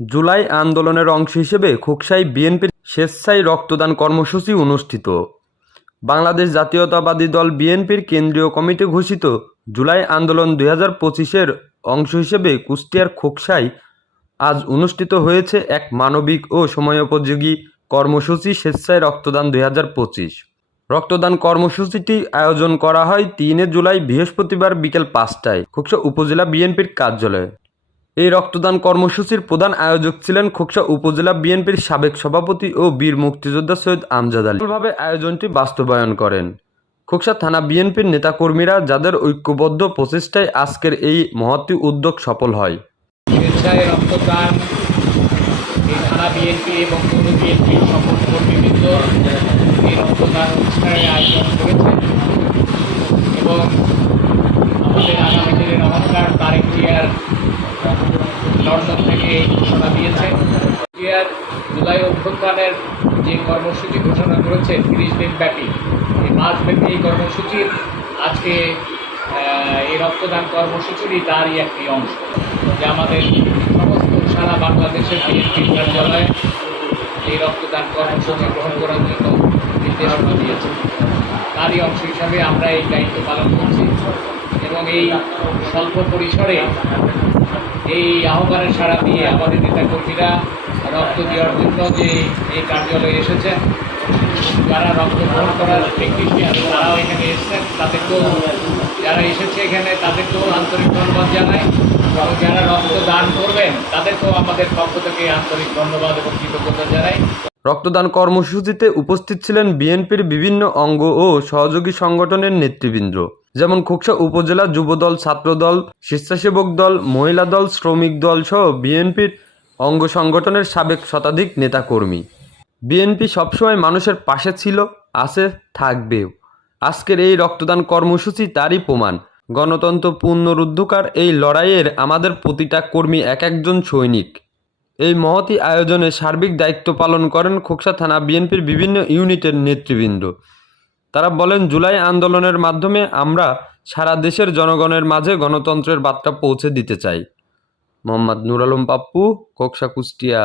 জুলাই আন্দোলনের অংশ হিসেবে খোকসাই বিএনপির স্বেচ্ছায় রক্তদান কর্মসূচি অনুষ্ঠিত। বাংলাদেশ জাতীয়তাবাদী দল বিএনপির কেন্দ্রীয় কমিটি ঘোষিত জুলাই আন্দোলন দুই হাজার পঁচিশের অংশ হিসেবে কুষ্টিয়ার খোকসাই আজ অনুষ্ঠিত হয়েছে এক মানবিক ও সময়োপযোগী কর্মসূচি স্বেচ্ছায় রক্তদান দুই হাজার পঁচিশ। রক্তদান কর্মসূচিটি আয়োজন করা হয় তিনে জুলাই বৃহস্পতিবার বিকেল পাঁচটায় খোকসা উপজেলা বিএনপির কার্যালয়ে। এই রক্তদান কর্মসূচির প্রধান আয়োজক ছিলেন খোকসা উপজেলা বিএনপির সাবেক সভাপতি ও বীর মুক্তিযোদ্ধা সৈয়দ আমজাদ আলী। ভাবে আয়োজনটি বাস্তবায়ন করেন। খোকসা থানা বিএনপির নেতাকর্মীরা যাদের ঐক্যবদ্ধ প্রচেষ্টায় আজকের এই মহতি উদ্যোগ সফল হয়। রক্তদান এবং রক্তদান আয়োজন করেছে এবং আমাদের আগামী দিনের অহংকার তারেক জিয়ার লন্ডন থেকে এই ঘোষণা দিয়েছে জিয়ার জুলাই অভ্যুত্থানের যে কর্মসূচি ঘোষণা করেছে তিরিশ দিন ব্যাপী, এই মাসব্যাপী এই কর্মসূচির আজকে এই রক্তদান কর্মসূচিরই তারই একটি অংশ। যে আমাদের সমস্ত সারা বাংলাদেশের বিএনপি কার্যালয়ে এই রক্তদান কর্মসূচি গ্রহণ করার জন্য নির্দেশনা দিয়েছে তারই অংশ হিসাবে আমরা এই দায়িত্ব পালন করছি এবং এই স্বল্প পরিসরে এই আহ্বানের সাড়া দিয়ে আমাদের নেতাকর্মীরা রক্ত দেওয়ার জন্য যে এই কার্যালয়ে এসেছেন, যারা রক্ত গ্রহণ করার ব্যক্তি তারাও এখানে এসেছেন, তাদেরকেও যারা এসেছে এখানে, তাদেরকেও আন্তরিক ধন্যবাদ জানাই। এবং যারা রক্ত দান করবেন, তাদেরকেও আমাদের পক্ষ থেকে আন্তরিক ধন্যবাদ এবং কৃতজ্ঞতা জানাই। রক্তদান কর্মসূচিতে উপস্থিত ছিলেন বিএনপির বিভিন্ন অঙ্গ ও সহযোগী সংগঠনের নেতৃবৃন্দ। যেমন খোকসা উপজেলা যুবদল, ছাত্রদল, স্বেচ্ছাসেবক দল, মহিলা দল, শ্রমিক দল সহ বিএনপির অঙ্গ সংগঠনের সাবেক শতাধিক নেতাকর্মী। বিএনপি সবসময় মানুষের পাশে ছিল, আছে, থাকবেও। আজকের এই রক্তদান কর্মসূচি তারই প্রমাণ। গণতন্ত্র পুনরুদ্ধার এই লড়াইয়ের আমাদের প্রতিটা কর্মী এক একজন সৈনিক। এই মহতি আয়োজনে সার্বিক দায়িত্ব পালন করেন খোকসা থানা বিএনপির বিভিন্ন ইউনিটের নেতৃবৃন্দ। তারা বলেন, জুলাই আন্দোলনের মাধ্যমে আমরা সারা দেশের জনগণের মাঝে গণতন্ত্রের বার্তা পৌঁছে দিতে চাই। মোহাম্মদ নুর আলম পাপ্পু, কোকসা কুষ্টিয়া।